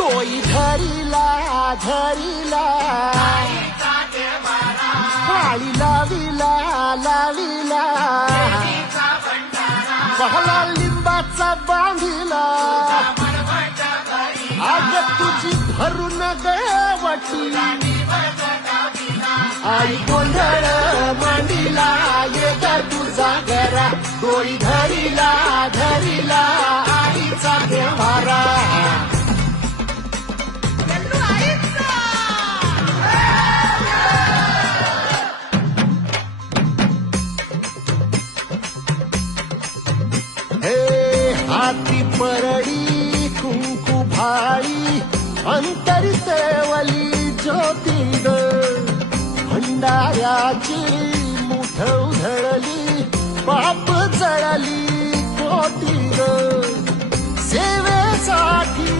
तोई धरिला धरिला काळी लाविला लाविला पहला लिंबाचा बांधिला आग तुझी भरून गवटी आई गोंधळ मांडिला ये ग तुझा घरा डोई धरिला धरिला आईचा देवारा हाती परडी कुंकू भाळी अंतरी सेवली ज्योती ग भंडाऱ्याची मुठ उधळली पाप जळली कोटी ग सेवेसाठी